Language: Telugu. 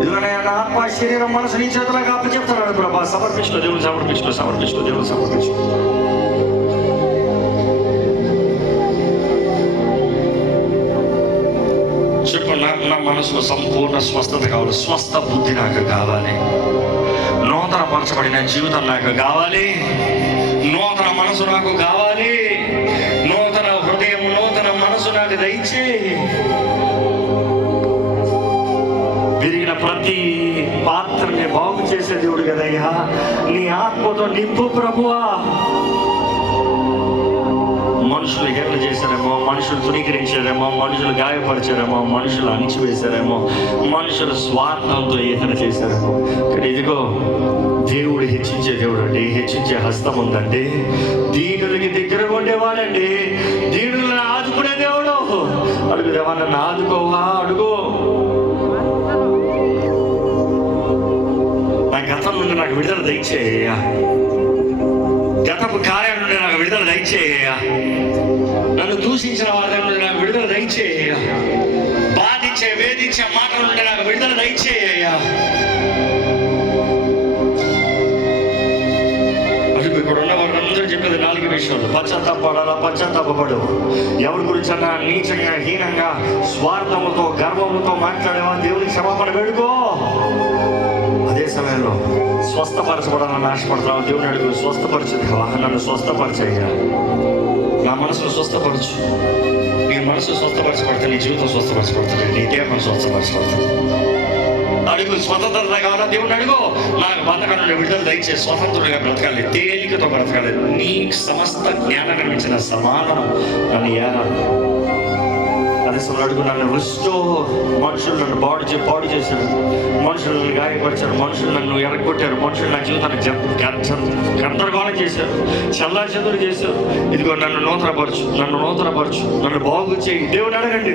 ఇదిగోనే నా ఆత్మ శరీరం మనసు నీ చేతులకు అప్పచెప్తున్నాడు ప్రభా. సమర్పించుకో దేవుని, సమర్పించుకో, సమర్పించుకో దేవుని, సమర్పించుకో. చెప్పు, నా మనసులో సంపూర్ణ స్వస్థత కావాలి. స్వస్థ బుద్ధి నాకు కావాలి. నూతన పరచబడిన జీవితం నాకు కావాలి. నూతన మనసు నాకు కావాలి. నూతన హృదయం, నూతన మనసు నాకు దయచేయి. విరిగిన ప్రతి పాత్రని బాగు చేసే దేవుడు కదయ్యా. నీ ఆత్మతో నింపు ప్రభువా. మనుషులు హేళన చేశారేమో, మనుషులు తునీకరించారేమో, మనుషులు గాయపరిచారేమో, మనుషులు అణిచివేశారేమో, మనుషులు స్వార్థంతో హేళన చేశారేమో. కానీ ఇదిగో దేవుడు హెచ్చించే దేవుడు అండి. హెచ్చించే హస్తం ఉందండి. దీనులకి దగ్గర ఉండేవాడండి. దీనులను ఆదుకునే దేవుడు. అడుగు దేవా, నన్ను ఆదుకోవా, అడుగు. నా గతం నుండి నాకు విడుదల దయచేయ్యా. గతపు కార్యాల నుండి నాకు విడుదల దయచేయ్యా. నన్ను దూషించిన వారి నుండి నాకు విడుదల దయచేయ్యా. బాధించే, వేధించే మాటల నుండి నాకు విడుదల దయచేయ్యా. అడుగు. ఇక్కడ ఉన్న వారందరూ చెప్పేది 4 విషయాలు. పశ్చాత్తాపడాలా, పశ్చాత్తాపడు. ఎవరి గురించి అన్నా నీచంగా, హీనంగా, స్వార్థముతో, గర్వముతో మాట్లాడేవా, దేవునికి క్షమాపణ వేడుకో. అదే సమయంలో స్వస్థపరచబడాలని ఆశపడతావు. దేవుని అడుగు, స్వస్థపరచుదేవా, నన్ను స్వస్థపరిచయ్యా. నా మనసును స్వస్థపరచు. నీ మనసు స్వస్థపరచబడితే నీ జీవితం స్వస్థపరచబడుతుంది. నీ దేహం స్వస్థపరచబడుతుంది. అడుగు. స్వతంత్రత కావాలా, దేవుని అడుగు. నాకు బంధకాల నుండి విడుదల దయచేసి స్వతంత్రుడిగా బ్రతకాలి, తేలికతో బ్రతకాలి. నీ సమస్త జ్ఞానాన్ని ఇచ్చిన సమాధానం నన్ను ఏనాడు. అదే సమయంలో అడుగు. నన్ను రిస్టోర్. మనుషులు నన్ను పాడు చేశారు, మనుషులు నన్ను గాయపరిచారు, మనుషులు నన్ను ఎరగొట్టారు, మనుషులు నా జీవితాన్ని గందరగోళం చేశారు, చల్లా చెదురు చేశారు. ఇదిగో నన్ను నూతనపరచు, నన్ను నూతనపరచు, నన్ను బాగు చేయి. దేవుని అడగండి.